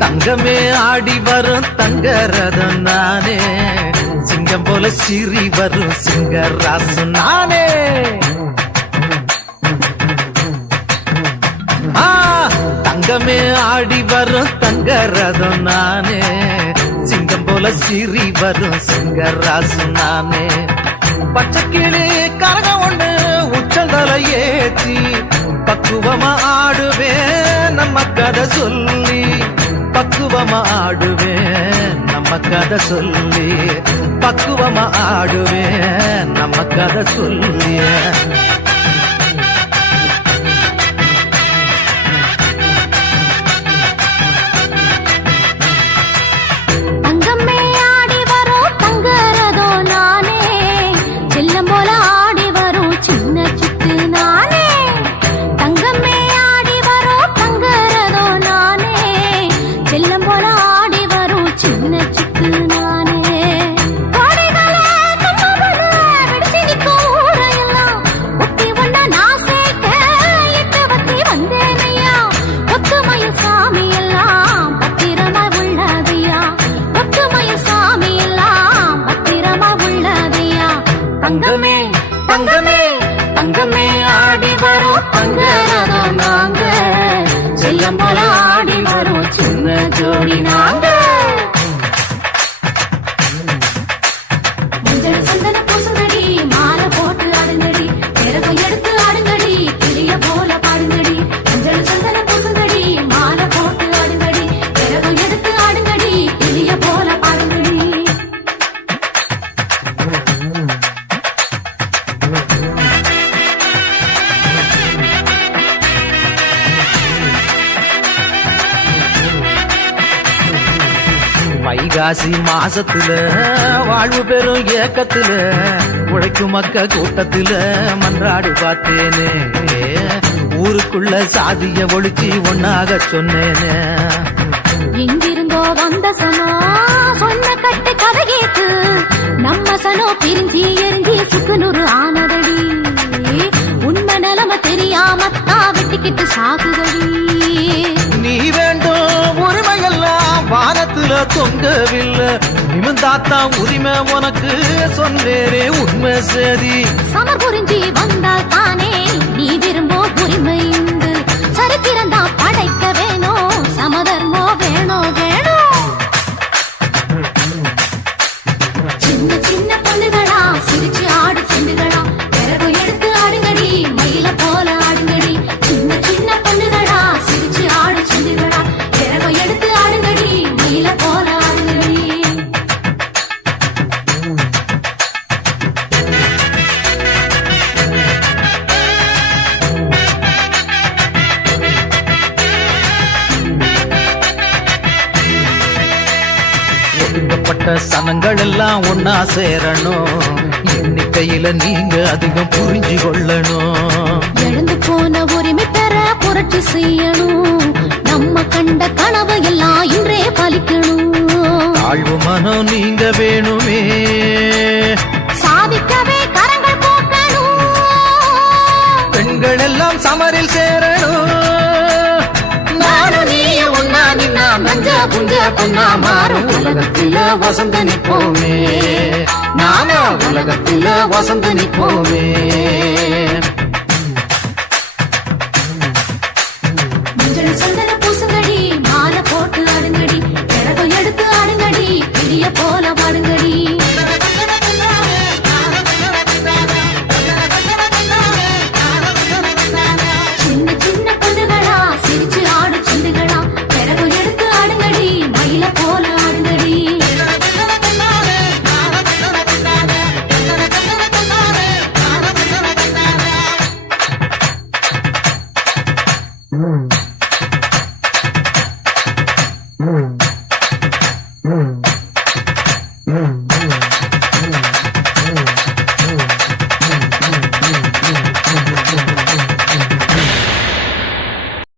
தங்கமே ஆடி வரும் தங்கரதம் நானே, சிங்கம் போல சிரி வரும் சிங்கராசு நானே. தங்கமே ஆடி வரும் தங்கரதம் நானே, சிங்கம் போல சிரி வரும் சிங்கராசு நானே. பச்சைக்கிளி கரக ஒண்ணு உச்சந்தலை ஏற்றி பக்குவமா ஆடுவேன் நம்ம கதை சொல்லி, பக்குவமா ஆடுவேன் நம்ம கதை சொல்லி, பக்குவமா ஆடுவேன் நம்ம கதை சொல்லி. தங்கமே தங்கமே தங்கமே ஆடி வரும் தங்கரதம் நாங்க, செல்லம் போல ஆடி வரும் சின்ன ஜோடி நாங்க. மஞ்சள் சந்தன பூசுங்கடி, மாலை போட்டு ஆடுங்கடி, பிறகு எடுத்து ஆடுங்கடி, கிளிய போல பாடுங்கடி. மஞ்சள் சந்தன பூசுங்கடி, மாலை போட்டு ஆடுங்கடி, பிறகு எடுத்து ஆடுங்கடி, கிளிய போல பாடுங்கடி. வைகாசி மாசத்துல வாழ்வு பெறும் ஏக்கத்துல உழைக்கும் மக்க கூட்டத்துல மன்றாடி பார்த்தேனே, ஊருக்குள்ள சாதிய ஒழிச்சு ஒன்னாக சொன்னேனே. எங்கிருந்தோ வந்த சனோ சொன்ன கட்டு கதை கேட்டு நம்ம சனோ பிரிஞ்சி எரிஞ்சி சுக்குநூறு ஆனதடி. உண்மை நிலைமை தெரியாமத்தா வெட்டிக்கிட்டு சாகுதடி. நீ வேண்டும் உரிமையெல்லாம் வானத்துல தொங்கவில்லை, நிமிந்தாத்தா உரிமை உனக்கு சொன்னேனே உண்மை சரி. சமர் புரிஞ்சி வந்தால் தானே நீ விரும்போ உரிமை உண்டு. சரித்திரந்தா படைக்க வேணும், சமதர்மோ வேணும் வேணும். சின்ன சின்ன பொண்ணுகளா சிரிச்சு ஆடு செண்டுகளா, பிறகு எடுத்து ஆடுங்கடி, மயில போல ஆடுங்கடி. சின்ன சின்ன பொண்ணுகளா சிரிச்சு ஆடு செண்டுகளா, பிறகு எடுத்து ஆடுங்கடி, மயில போல ஆடுங்கடி. ஒதுக்கப்பட்ட சனங்கள் எல்லாம் ஒன்னா சேரணும், எண்ணிக்கையில நீங்க அதிகம் புரிஞ்சு கொள்ளணும். எழுந்து போன உரிமை பெற புரட்சி செய்யணும், நம்ம கண்ட கனவு எல்லாம் இன்றே பலிக்கணும். தாழ்வு மனம் நீங்க வேணுமே, சாதிக்கவே கரங்கள் போக்கணும். பெண்கள் எல்லாம் சமரில் சேரணும். நானும் நீயும் ஒன்னா நின்னா மஞ்ச புஞ்ச பொன்னா மாறும். உலகத்தில வசந்த நிற்போமே, நாம உலகத்தில வசந்த நிற்போமே. மஞ்சள் சந்தன பூசுங்கடி, மாலை போட்டு ஆடுங்கடி, பிறகு எடுத்து ஆடுங்கடி, கிளிய போல பாடுங்கடி. சின்ன சின்ன பொண்ணுகளா சிரிச்சு ஆடு சிந்துகளா, பிறகு எடுத்து ஆடுங்கடி, மயில போல ஆடுங்கடி.